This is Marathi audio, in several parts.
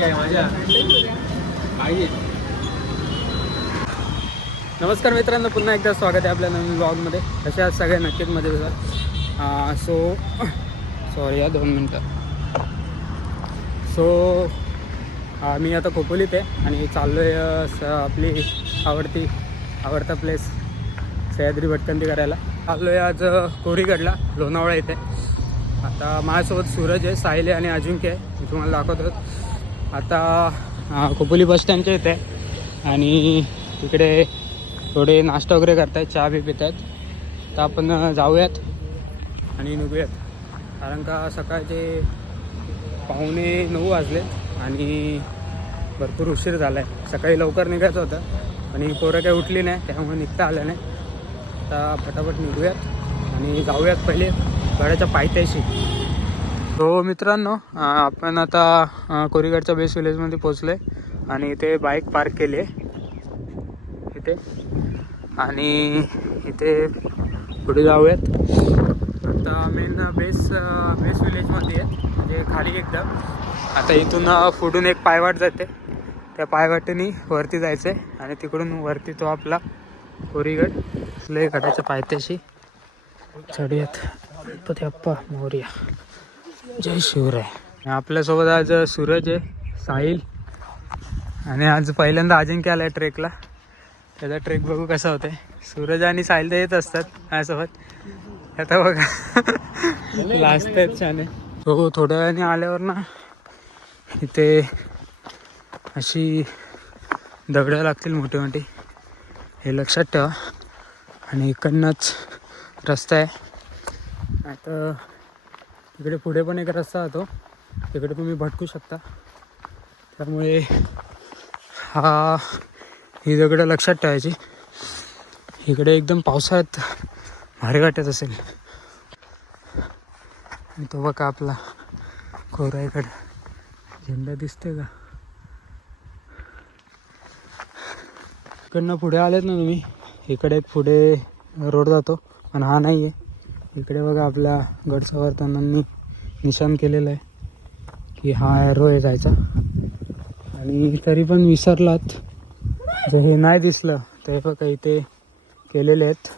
काय माझ्या पाहिजे. नमस्कार मित्रांनो, पुन्हा एकदा स्वागत आहे आपल्या नवीन ब्लॉगमध्ये. कशा आहात सगळे? नक्कीच मध्ये होता. सॉरी 2 मिनटं. मी आता खोपोलीत आहे आणि चाललो आहे आपली आवडता प्लेस सह्याद्री भटकंती करायला. चाललो आहे आज कोरीगडला, लोणावळा इथे. आता माझ्यासोबत सूरज आहे, साहिल आहे आणि अजिंक्य आहे. मी तुम्हाला दाखवतो. आता खोपोली बसस्टँडच्या इथे आणि तिकडे थोडे नाश्ता वगैरे करतायत, चहा बी पित आहेत. तर आपण जाऊयात आणि निघूयात, कारण का सकाळचे 8:45 वाजले आणि भरपूर उशीर झाला आहे. सकाळी लवकर निघायचं होतं पण ही पोरं काही उठली नाही, त्यामुळे निघता आलं नाही. आता फटाफट निघूयात आणि जाऊयात पहिले गडाच्या पायथ्याशी. हो मित्रांनो, आपण आता कोरीगडच्या बेस विलेजमध्ये पोचलो आहे आणि इथे बाईक पार्क केली आहे इथे, आणि इथे पुढे जाऊयात. आता मेन बेस विलेजमध्ये आहे, म्हणजे खाली एकदम. आता इथून पुढून एक पायवाट जाते, त्या पायवाटेने वरती जायचं आहे आणि तिकडून वरती तो आपला कोरीगड लय गडाच्या पायथ्याशी चढूयात. गणपती बाप्पा मोरया, जय शिवराय. आपल्यासोबत आज सूरज आहे, साहिल आणि आज पहिल्यांदा अजिंक्य आला आहे ट्रेकला. त्याचा ट्रेक बघू कसा होते. सूरज आणि साहिल तर येत असतात माझ्यासोबत. आता बघा लास्ट आहेत छान आहे. तो थोड्या वेळाने आल्यावर ना इथे अशी दगडं लागतील मोठी मोठी, हे लक्षात ठेवा. आणि इकडनंच रस्ता आहे. आता तिकडे पुढे पण एक रस्ता जातो, तिकडे तुम्ही भटकू शकता. त्यामुळे ही दगडं लक्षात ठेवायची. इकडे एकदम पावसाळ्यात भारी वाटत असेल. तो बघा आपला कोराईगड झेंडा दिसतोय का? इकडनं पुढे आलेत ना तुम्ही, इकडे एक पुढे रोड जातो पण हा नाही आहे. इकडे बघा आपल्या गडसंवर्धनांनी निशाण केलेलं आहे की हा ॲरो आहे जायचा. आणि तरी पण विसरलात जर हे नाही दिसलं तर हे बघा इथे केलेले आहेत.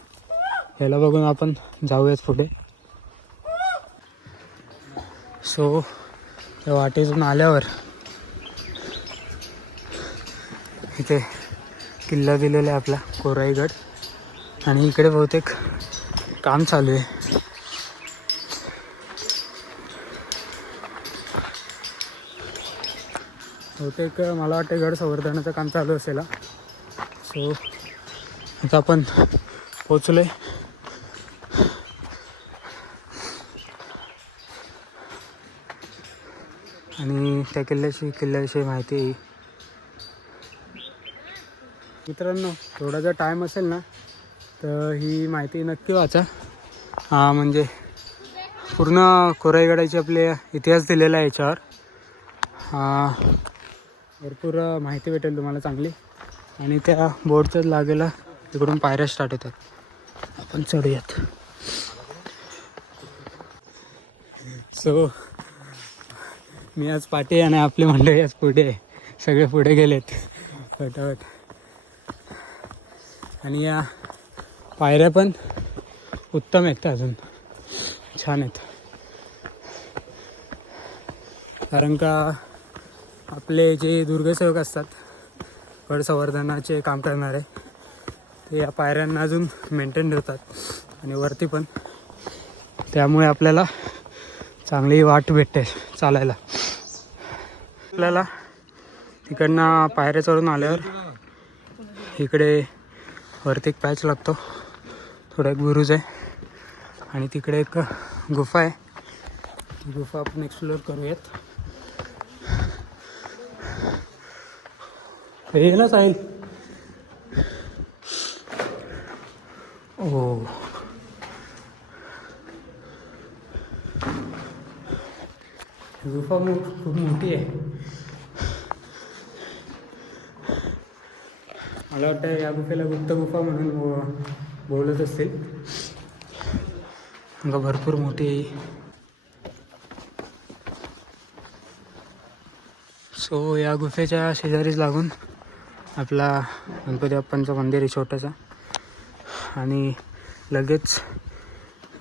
ह्याला बघून आपण जाऊयात पुढे. त्या वाटेतून आल्यावर इथे किल्ला दिलेला आहे आपला कोराईगड, आणि इकडे बहुतेक काम चालू आहे. बहुतेक मला वाटतं गड संवर्धनाचं काम चालू असेल. आता आपण पोचलो आहे. आणि त्या किल्ल्याविषयी माहिती आहे. मित्रांनो, थोडा जर टाईम असेल ना तर ही माहिती नक्की वाचा. म्हणजे पूर्ण कोराईगडाची आपले इतिहास दिलेला आहे याच्यावर. भरपूर माहिती भेटेल तुम्हाला चांगली. आणि त्या बोर्डच्या लागेला तिकडून पायऱ्या स्टार्ट होतात. आपण चढूयात. मी आज पाठी आणि आपली मंडळी आज पुढे, सगळे पुढे गेलेत फटाफट. आणि या पायऱ्या पण उत्तम आहेत, अजून छान आहेत. कारण का आपले जे दुर्गसेवक असतात, गड संवर्धनाचे काम करणारे, ते या पायऱ्यांना अजून मेंटेन ठेवतात आणि वरती पण. त्यामुळे आपल्याला चांगली वाट भेटते चालायला. आपल्याला तिकडनं पायऱ्या चढून आल्यावर इकडे वरती एक पॅच लागतो, थोडा एक बुरुज आहे आणि तिकडे एक गुफा आहे. ती गुफा आपण एक्सप्लोअर करूयात. हे ना साहिल, ओ गुफा खूप मोठी आहे. मला वाटतं या गुफेला गुप्त गुफा म्हणून बोलत असतील. भरपूर मोठी आहे. सो या गुफेच्या शेजारीच लागून आपला गणपती बाप्पांचं मंदिर आहे छोटंसं. आणि लगेच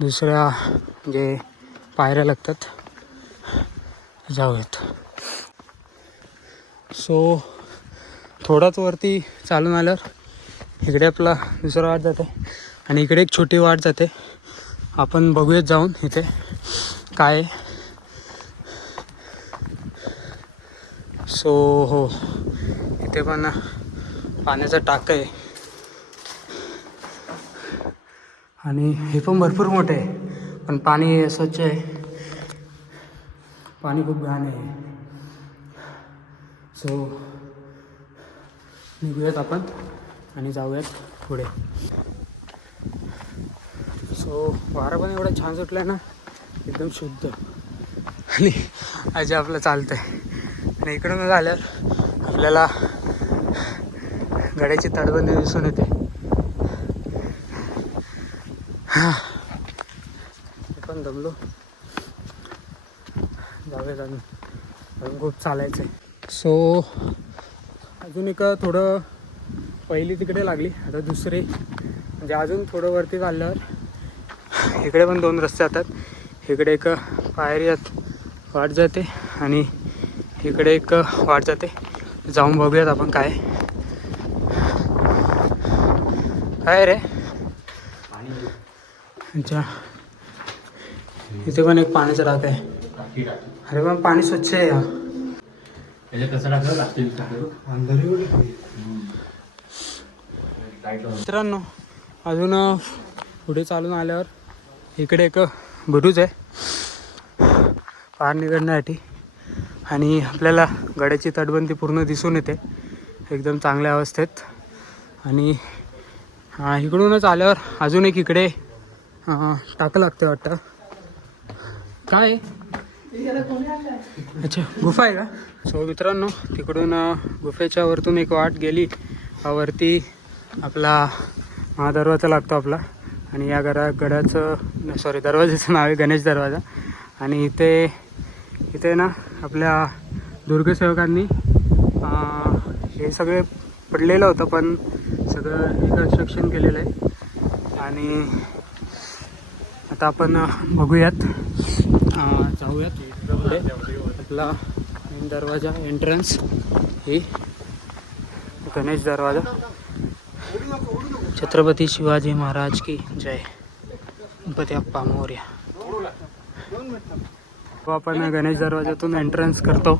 दुसऱ्या जे पायऱ्या लागतात जाऊयात. सो थोडाच वरती चालून आल्यावर इकडे आपला दुसरा वाट जाते आणि इकडे एक छोटी वाट जाते. आपण बघूयात जाऊन इथे काय आहे. सो हो, इथे पण पाण्याचा टाका आहे आणि हे पण भरपूर मोठं आहे, पण पाणी स्वच्छ आहे. पाणी खूप घाण आहे. सो निघूयात आपण आणि जाऊयात पुढे. सो वारा पण एवढा छान सुटला आहे ना, एकदम शुद्ध आणि आज आपलं चालतं आहे. आणि इकडून झाल्यावर आपल्याला गड्याची तटबंदी दिसून येते. हां पण दमलो, जाऊयात अजून खूप चालायचं आहे. सो अजून एक थोडं पहिली तिकडे लागली, आता दुसरी म्हणजे अजून थोडं वरती चालल्यावर इकडे पण 2 रस्ते जातात. इकडे एक पायऱ्यात वाट जाते आणि इकडे एक वाट जाते. जाऊन बघूयात आपण काय काय रे. अच्छा, इथे पण एक पाण्याचा टाक आहे. अरे पण पाणी स्वच्छ आहे. मित्रांनो अजून पुढे चालून आल्यावर इकडे एक बुरुज आहे पार निघण्यासाठी आणि आपल्याला गड्याची तटबंदी पूर्ण दिसून येते एकदम चांगल्या अवस्थेत. आणि इकडूनच आल्यावर अजून एक इकडे टाकं लागते वाटतं. काय अच्छा गुफा आहे का. सो मित्रांनो तिकडून गुफेच्या वरतून एक वाट गेली, वरती आपला महादरवाजा लागतो आपला. आणि या गडाचं सॉरी दरवाजाचं नाव आहे गणेश दरवाजा. आणि इथे ना आपल्या दुर्गसेवकांनी हे सगळे पडलेलं होतं, पण सगळं रिकन्स्ट्रक्शन केलेलं आहे. आणि आता आपण बघूयात, जाऊयात पुढे. आपला मेन दरवाजा एंट्रन्स ही गणेश दरवाजा. छत्रपती शिवाजी महाराज की जय. गणपती बाप्पा मोरया. जेव्हा आपण गणेश दरवाजातून एंट्रन्स करतो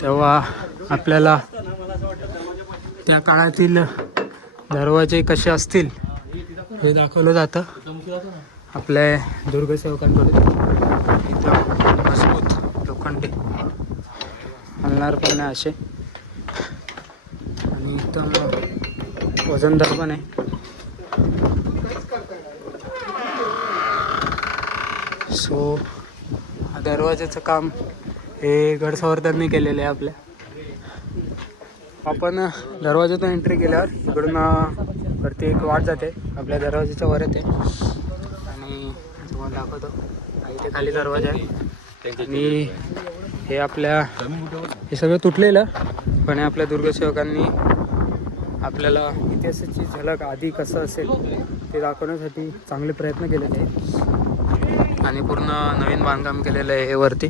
तेव्हा आपल्याला त्या काळातील दरवाजे कसे असतील हे दाखवलं जातं आपल्या दुर्गसेवकांकडून. एकदम मजबूत लोखंडी, हलणार पण नाही असे आणि एकदम वजनदार पण आहे. सो दरवाजाचं काम हे गडसंवर्धनने केलेलं आहे आपल्या. आपण दरवाजातून एंट्री केल्यावर इकडून वरती एक वाट जाते आपल्या दरवाजाच्या वर येते आणि तुम्हाला दाखवतो. इथे खाली दरवाजा आहे आणि हे आपल्या हे सगळं तुटलेलं, पण हे आपल्या दुर्गसेवकांनी आपल्याला इतिहासाची झलक आधी कसं असेल ते दाखवण्यासाठी चांगले प्रयत्न केलेले आहे आणि पूर्ण नवीन बांधकाम केलेलं आहे हे वरती.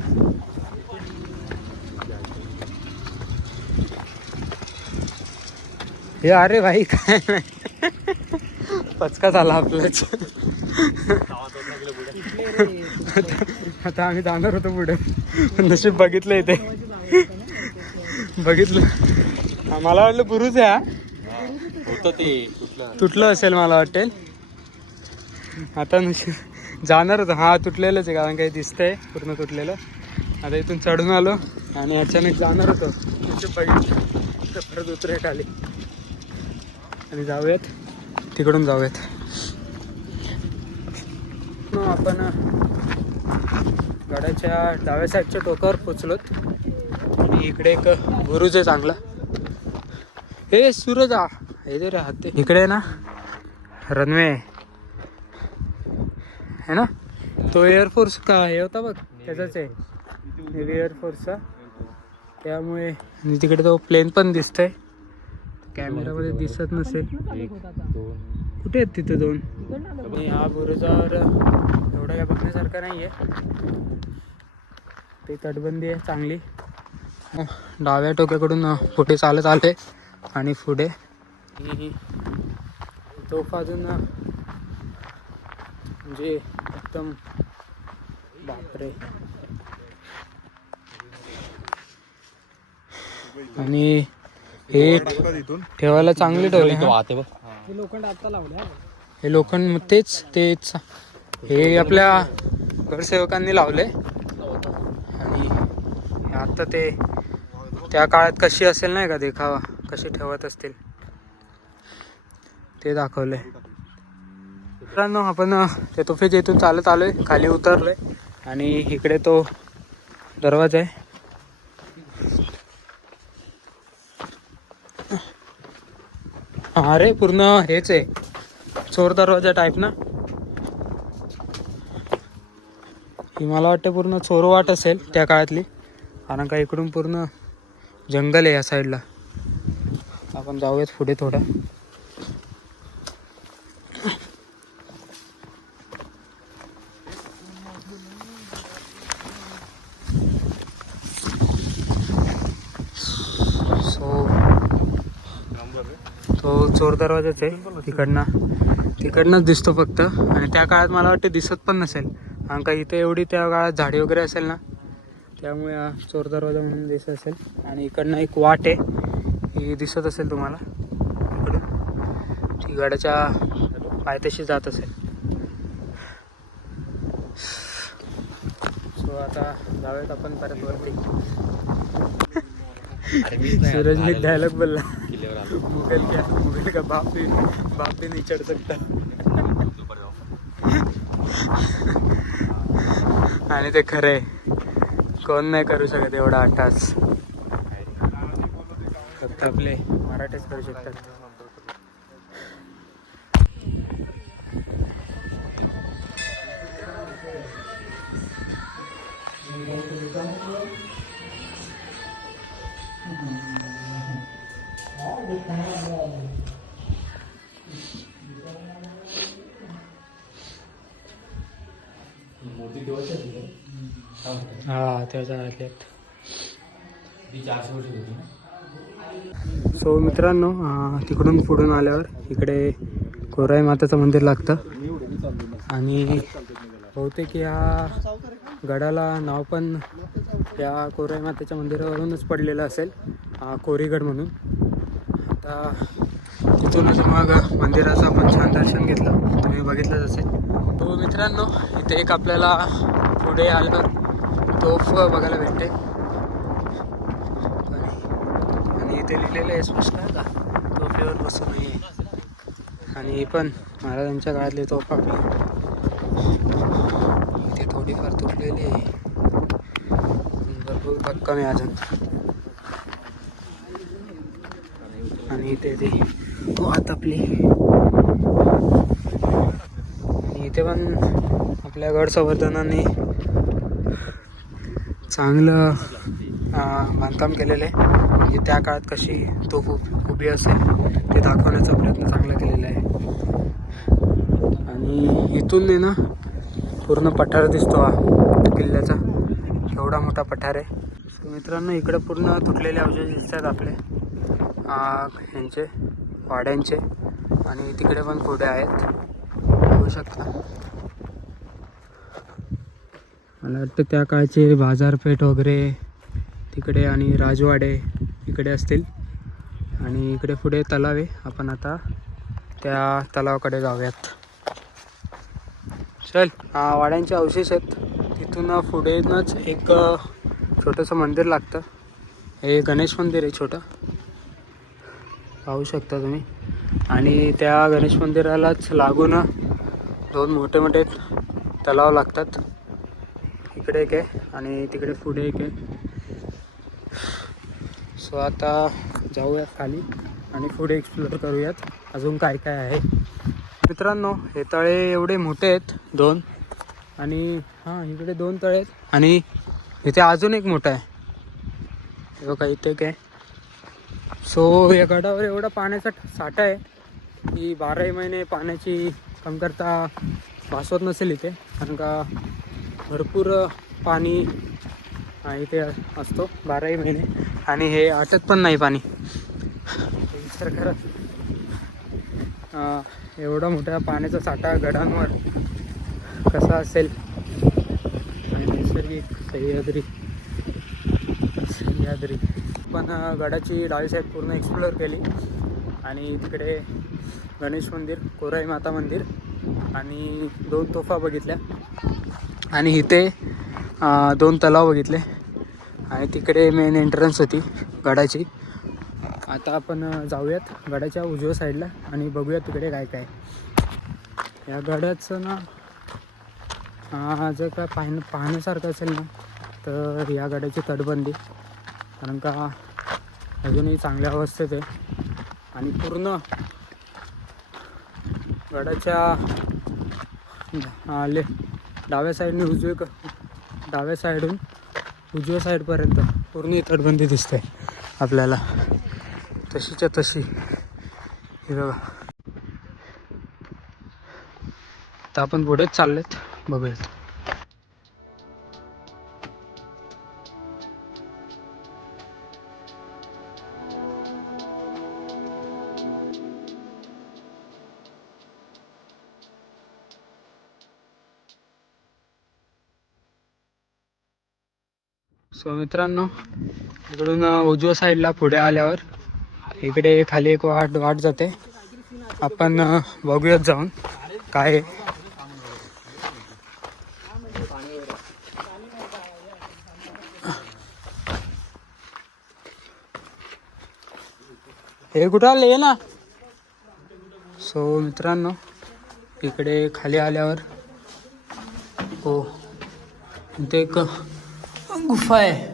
हे अरे भाई काय नाही पचका झाला आपल्याच. आता आम्ही जाणार होतो पुढे, नशीब बघितलं इथे. बघितलं मला वाटलं बुरुज आहे ते तुटलं असेल मला वाटेल. आता नशीब जाणार होतं. हा तुटलेलंच आहे, कारण काही दिसतंय पूर्ण तुटलेलं. आता इथून चढून आलो आणि अचानक जाणार होतो, नशीब बघितलं तर परत उतरेट आली. आणि जाऊयात तिकडून जाऊयात. आपण गडाच्या डाव्या साईडच्या टोकावर पोचलोत आणि इकडे एक बुरुज आहे चांगला. हे सूरज हे जे राहते इकडे ना रनवे आहे ना, तो एअरफोर्स का हे होता बघ त्याचाच आहे, नेव्ही एअरफोर्सचा. त्यामुळे आणि तिकडे तो प्लेन पण दिसतोय, कॅमेरामध्ये दिसत नसेल. कुठे आहेत तिथे दोन? आणि हा बुरुजावर एवढं काय बघण्यासारखं नाही आहे, ते तटबंदी आहे चांगली. डाव्या टोक्याकडून पुढे चालत आले आणि पुढे तोफ अजून म्हणजे एकदम बापरे. आणि हे ठेवायला चांगले ठेवले. हे लोखंड आता लावले, हे लोखंड तेच हे आपल्या घरसेवकांनी लावले. आणि आता ते त्या काळात कशी असेल नाही का देखावा, कशी ठेवत असतील ते दाखवले. मित्रांनो आपण त्या तोफेच्या इथून चालत आलोय, खाली उतरलोय आणि इकडे तो दरवाजा आहे. अरे पूर्ण हेच आहे, चोर दरवाजा टाईप ना. ही मला वाटतं पूर्ण चोरवाट असेल त्या काळातली, कारण का इकडून पूर्ण जंगल आहे या साईडला. आपण जाऊयात पुढे थोडं. तो चोर दरवाजाच आहे, तिकडनंच दिसतो फक्त. आणि त्या काळात मला वाटतं दिसत पण नसेल, कारण का इथे एवढी त्या काळात झाडी वगैरे असेल ना, त्यामुळे हा चोर दरवाजा म्हणून दिसत असेल. आणि इकडनं एक वाट आहे, ही दिसत असेल तुम्हाला इकडून, ती गाड्याच्या पायथ्याशी जात असेल. सो आता जाऊयात आपण परत वरती. सूरजने डायलॉग बोलला, मुगल का बाप भी नहीं चढ़ सकता. आणि ते खरंय, कोण नाही करू शकत एवढा अट्टास, फक्त आपले मराठीच करू शकतात. हा त्याचा. सो मित्रांनो तिकडून पुढून आल्यावर इकडे कोराई माताचं मंदिर लागतं. आणि बहुतेक या गडाला नाव पण या कोराई मातेच्या मंदिरावरूनच पडलेलं असेल, कोरीगड म्हणून. आता तिथूनच मग मंदिराचं आपण छान दर्शन घेतलं, तुम्ही बघितलंच असेल. तो मित्रांनो इथे एक आपल्याला पुढे आल्यावर तोफ बघायला भेटते. आणि इथे लिहिलेलं आहे स्पष्ट का तोफेवर बसू नये. आणि पण महाराजांच्या काळातली तोफ आपली इथे थोडीफार तुटलेली आहे, भरपूर भक्कम आहे अजून. आणि इथे ती वात आपली. आणि इथे पण आपल्या गड संवर्धनाने चांगलं बांधकाम केलेलं आहे. म्हणजे त्या काळात कशी तोफ उभी असेल ते दाखवण्याचा प्रयत्न चांगला केलेला आहे. आणि इथून आहे ना पूर्ण पठार दिसतो हा किल्ल्याचा, एवढा मोठा पठार आहे. सो मित्रांनो इकडे पूर्ण तुटलेले अवशेष दिसतात आपले ह्यांचे वाड्यांचे. आणि तिकडे पण पुढे आहेत, बघू शकता. मला वाटतं त्या काळचे बाजारपेठ वगैरे तिकडे आणि राजवाडे इकडे असतील. आणि इकडे पुढे तलाव आहे, आपण आता त्या तलावाकडे जाऊयात. चल. वाड्यांचे अवशेष आहेत, तिथून पुढेनच एक छोटंसं मंदिर लागतं. हे गणेश मंदिर आहे छोटं, पाहू शकता तुम्ही. आणि त्या गणेश मंदिरालाच लागून दोन मोठे मोठे तलाव लागतात. इकडे एक आहे आणि तिकडे पुढे एक आहे. सो आता जाऊयात खाली आणि पुढे एक्सप्लोअर करूयात अजून काय काय आहे. मित्रांनो हे तळे एवढे मोठे आहेत दोन. आणि इकडे दोन तळे आहेत आणि इथे अजून एक मोठा आहे. बघा इथे काय. सो या गडावर एवढा पाण्याचा साठा आहे की 12ही महिने पाण्याची कमतरता भासवत नसेल इथे, कारण का भरपूर पाणी इथे असतो 12ही महिने आणि हे आटत पण नाही पाणी. विचार करा एवढा मोठा पाण्याचा साठा गडांवर कसा असेल. आणि नैसर्गिक सह्याद्री पण गडाची डावी साईड पूर्ण एक्सप्लोअर केली आणि तिकडे गणेश मंदिर, कोराई माता मंदिर आणि 2 तोफा बघितल्या आणि इथे 2 तलाव बघितले आणि तिकडे मेन एंट्रन्स होती गडाची. आता आपण जाऊयात गडाच्या उजव्या साईडला आणि बघूयात तिकडे काय काय. या गडाचं ना जर का पाहण्यासारखं असेल ना तर या गडाची तटबंदी, कारण का अजूनही चांगल्या अवस्थेत आहे आणि पूर्ण गडाच्या डाव्या साईडून उजव्या साईडपर्यंत पूर्ण तटबंदी दिसते आपल्याला, तशीच्या तशी. हे बघा. तर आपण पुढेच चाललेत, बघूयात. सो मित्रांनो, इकडून उजव्या साईडला पुढे आल्यावर इकडे खाली एक वाट जाते. आपण बघूयात जाऊन काय आहे. हे कुठं आले ना. सो मित्रांनो, इकडे खाली आल्यावर हो इथे एक गुफा आहे.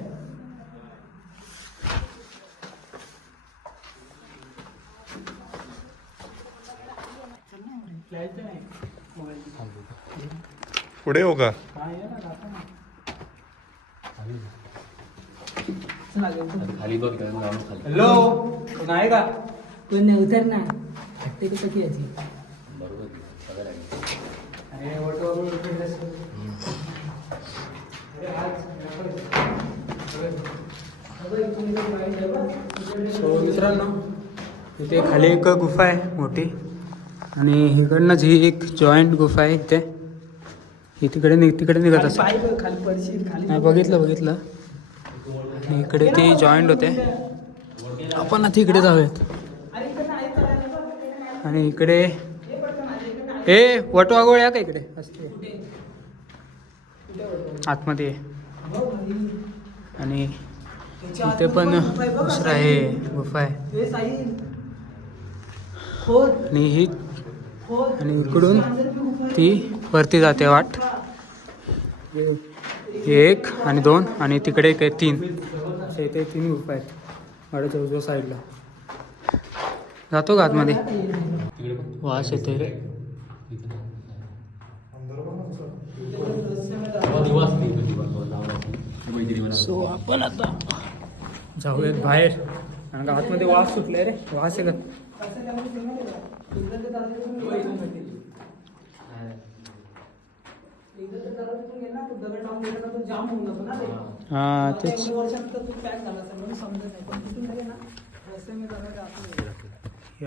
पुढे हो का? हॅलो, नाही का कोण नाही, उतर ना. ते कसं की याची सो मित्रांनो, इथे खाली एक गुफा आहे मोठी आणि इकडनंच ही एक जॉईंट गुफा आहे. इथे ही तिकडे निघत असते. खाली पडशील खाली. नाही, बघितलं आणि इकडे ती जॉईंट होते. आपण आता इकडे जाऊयात आणि इकडे हे वटवाघोळ या का इकडे असते आतमध्ये आणि इथे पण दुसरा आहे गुफा आहे आणि ही आणि इकडून ती वरती जाते वाट. 1 आणि 2 आणि तिकडे एक 3 असे इथे 3 गुफा आहेत गाड्याच्या उजव्या साईडला. जातो का आतमध्ये? वास येते रे. सो आपण आता जाऊयात बाहेर, कारण का आतमध्ये वास सुटले रे. वास आहे का? हा तेच.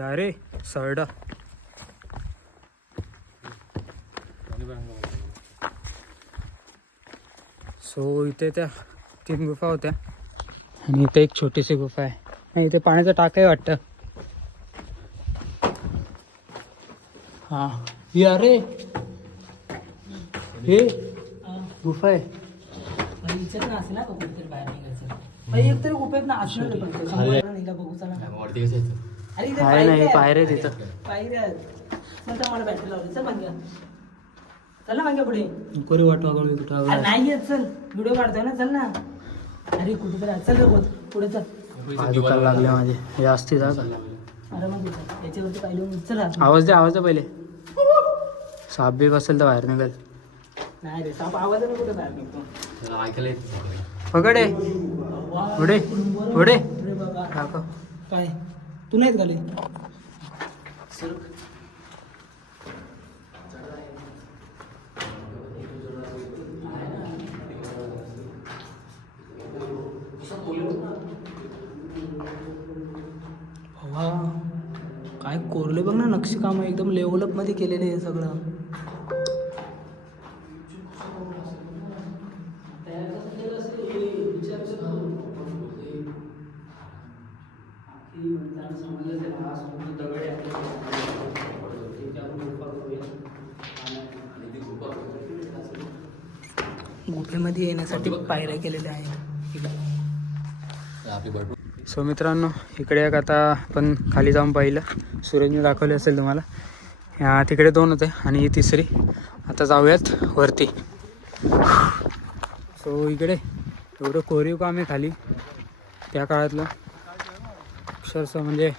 अरे सरडा. सो इथे त्या 3 गुफा होत्या आणि इथे एक छोटीशी गुफा आहे. नाही, इथे पाण्याचा टाका आहे वाटतं. हा ही अरे हे गुफा आहे. एकतरी गुपेत ना असणार बघू चला. आहे नाही, पायऱ्या तिथं. पायऱ्या मला बॅटरी लावली. चल मागे, चल ना मागे पुढे. कोरी वाटवा कुठं नाही येत. चल, व्हिडिओ काढतोय ना. चल ना. अरे कुठे तरी चल रे, पुढे चल. दुखायला लागले माझे. हे असते जा का? अरे मग याच्यावरती पाहिलं. चल आवाज द्या पहिले. साप बीप असेल तर बाहेर निघाल. नाही रे, साप आवाजाने कुठे बाहेर निघतो. पकडे पुढे. पुढे अरे बाबा दाखव. काय तू नाहीत घाली वा काय कोरले बघ ना नक्षीकाम एकदम लेवलअप मध्ये केलेले आहे सगळं. गुफेमध्ये येण्यासाठी पायऱ्या केलेल्या आहेत. सो मित्रांनो इकडे एक आता आपण खाली जाऊन पाहिलं, सूरजने दाखवले असेल तुम्हाला. तिकडे 2 होते आणि ही तिसरी. आता जाऊयात वरती. सो इकडे एवढं कोरीव काम आहे खाली त्या काळातलं, अक्षरशः म्हणजे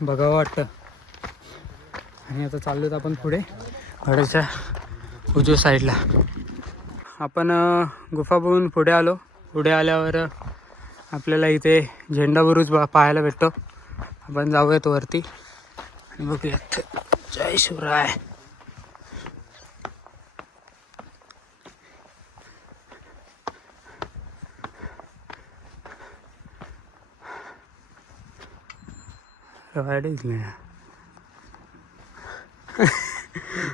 बघावं वाटतं. आणि आता चाललो आहेत आपण पुढे गडाच्या उजव्या साईडला. आपण गुफा बघून पुढे आलो. पुढे आल्यावर आपल्याला इथे झेंडा बुरुज पाहायला भेटतो. आपण जाऊयात वरती आणि बघूयात. जय शिवराय.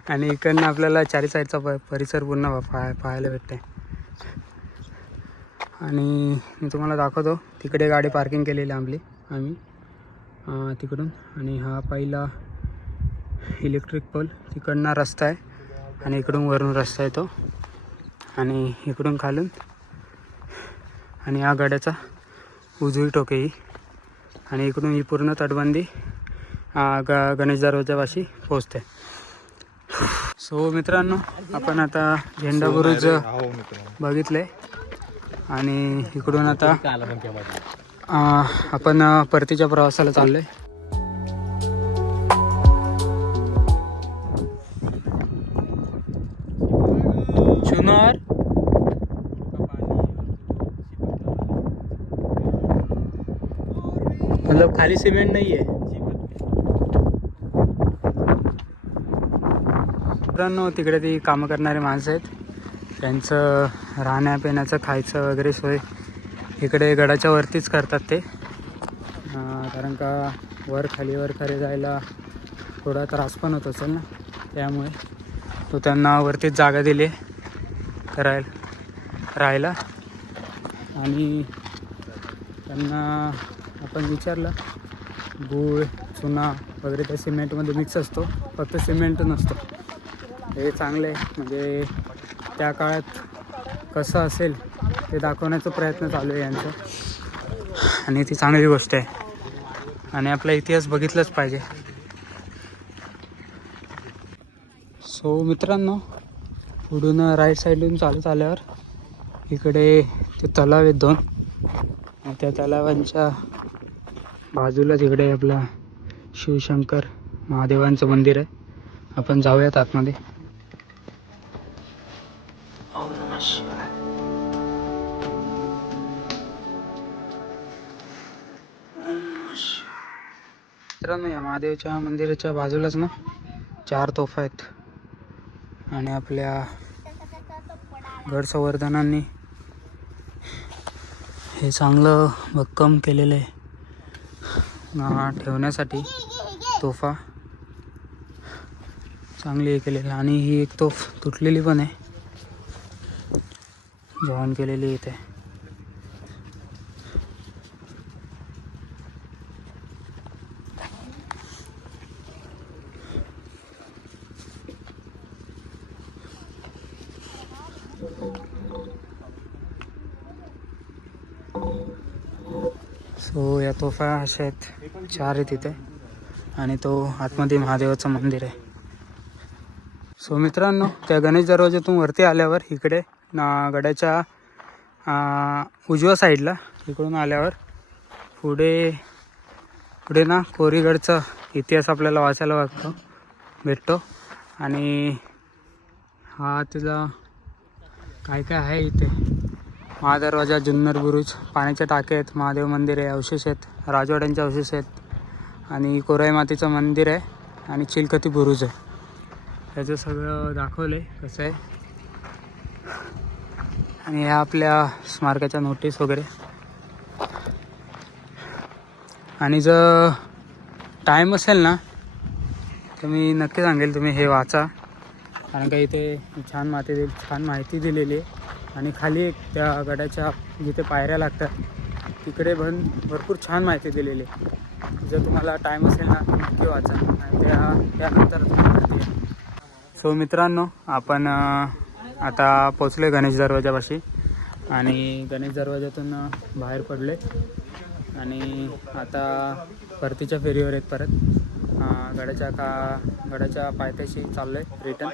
आणि इकडनं आपल्याला चारी साईडचा परिसर पुन्हा पाहायला भेटते. आणि मी तुम्हाला दाखवतो, तिकडे गाडी पार्किंग केलेली आम्ही तिकडून. आणि हा पहिला इलेक्ट्रिक पोल, तिकडनं रस्ता आहे आणि इकडून वरून रस्ता आहे तो. आणि इकडून खालून आणि हा गडाचा उजवी टोके ही. आणि इकडून ही पूर्ण तटबंदी गणेश दरवाजापाशी पोचते. सो मित्रांनो आपण आता झेंडा बुरुज बघितले आणि इकडून आता आपण परतीच्या प्रवासाला चाललोय. चुनार मतलब खाली सिमेंट नाही आहे. मित्रांनो तिकडे ती कामं करणारे माणसं आहेत, त्यांचं राहण्या पिण्याचं खायचं वगैरे सोय इकडे गडाच्या वरतीच करतात ते. कारण का वर खाली जायला थोडा त्रास पण होत असेल ना, त्यामुळे तो त्यांना वरतीच जागा दिली राहायला. आणि त्यांना आपण विचारलं, गूळ चुना वगैरे त्या सिमेंटमध्ये मिक्स असतो, फक्त सिमेंट नसतो. हे चांगले म्हणजे त्या काळात कसं असेल ते दाखवण्याचा प्रयत्न चालू आहे यांचा. आणि ती चांगली गोष्ट आहे आणि आपला इतिहास बघितलाच पाहिजे. सो मित्रांनो पुढून राईट साईडून चालत आल्यावर इकडे ते तलाव आहेत 2. त्या तलावांच्या बाजूला तिकडे आपला शिवशंकर महादेवांचं मंदिर आहे. आपण जाऊयात आतमध्ये. मित्रांनो या महादेवच्या मंदिराच्या बाजूलाच ना 4 तोफा आहेत. आणि आपल्या गड संवर्धनांनी हे चांगलं भक्कम केलेलं आहे ठेवण्यासाठी. तोफा चांगली हे केलेली. आणि ही एक तोफ तुटलेली पण आहे, जॉईन केलेली इथे. सो या तोफा अशा आहेत, 4 आहेत इथे. आणि तो आतमध्ये महादेवाचं मंदिर आहे. सो मित्रांनो त्या गणेश दरवाजातून वरती आल्यावर इकडे गडाच्या उजव्या साईडला इकडून आल्यावर पुढे ना कोरीगडचा इतिहास आपल्याला वाचायला भेटतो. आणि हा तिला काय काय आहे इथे महादरवाजा, जुन्नर बुरुज, पाण्याचे टाके आहेत, महादेव मंदिर आहे, अवशेष आहेत, राजवाड्यांचे अवशेष आहेत आणि कोराई मातीचं मंदिर आहे आणि चिलखती बुरुज आहे. त्याचं सगळं दाखवलं आहे कसं आहे. आणि ह्या आपल्या स्मारकाच्या नोटीस वगैरे. आणि जर टाईम असेल ना तर मी नक्की सांगेल तुम्ही हे वाचा, कारण का इथे छान माहिती दिलेली आहे. आणि खाली एक त्या गडाच्या जिथे पायऱ्या लागतात तिकडे पण भरपूर छान माहिती दिलेली आहे. जर तुम्हाला टाईम असेल ना तर नक्की वाचा आणि त्यानंतर तुम्ही. सो मित्रांनो, आपण आता पोचलो आहे गणेश दरवाजापाशी आणि गणेश दरवाजातून बाहेर पडले आणि आता परतीच्या फेरीवर आहेत परत गडाच्या पायथ्याशी चाललो आहे रिटर्न.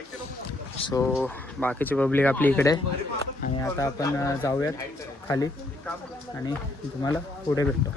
सो बाकीची पब्लिक आपली इकडे आणि आता आपण जाऊयात खाली आणि तुम्हाला पुढे भेटतो.